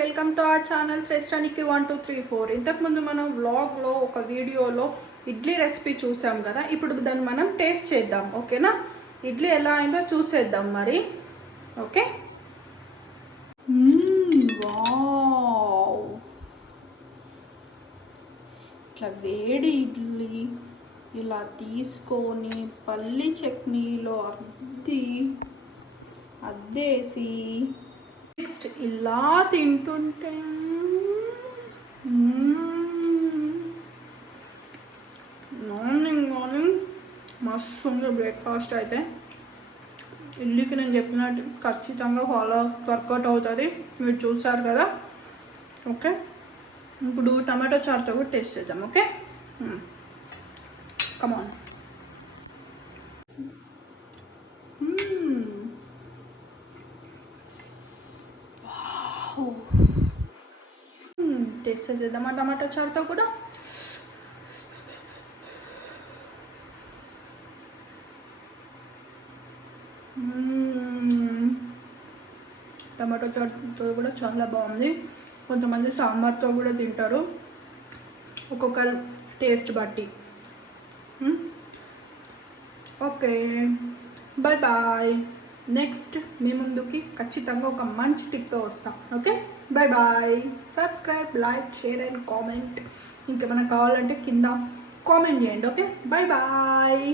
Welcome to our channel శ్రేష్ఠానికి 1234. ఇంతకుముందు మనం వ్లాగ్లో ఒక వీడియోలో ఇడ్లీ రెసిపీ చూసాం కదా. ఇప్పుడు దాన్ని మనం టేస్ట్ చేద్దాం, ఓకేనా? ఇడ్లీ ఎలా అయిందో చూసేద్దాం మరి. ఓకే, వావ్, ఇట్లా వేడి ఇడ్లీ ఇలా తీసుకొని పల్లి చట్నీలో అద్దేసి నెక్స్ట్ ఇలా తింటుంటే మార్నింగ్ మస్తు ఉంది బ్రేక్ఫాస్ట్. అయితే ఇడ్లీకి నేను చెప్పినట్టు ఖచ్చితంగా వర్కౌట్ అవుతుంది, మీరు చూసారు కదా. ఓకే, ఇప్పుడు టమాటో చారుతో కూడా టేస్ట్ చేద్దాం. ఓకే, కమాన్. టేస్ట్ చేసేద్దామా టమాటో చారుతో కూడా. టమాటో చారుతో కూడా చాలా బాగుంది. కొంతమంది సాంబార్తో కూడా తింటారు, ఒక్కొక్కరు టేస్ట్ బట్టి. Okay, bye bye. నెక్స్ట్ మీ ముందుకి ఖచ్చితంగా ఒక మంచి టిప్తో వస్తాం. Okay, bye bye. Subscribe, like, share and comment. ఇంకేమైనా కావాలంటే కింద కామెంట్ చేయండి. Okay, bye bye.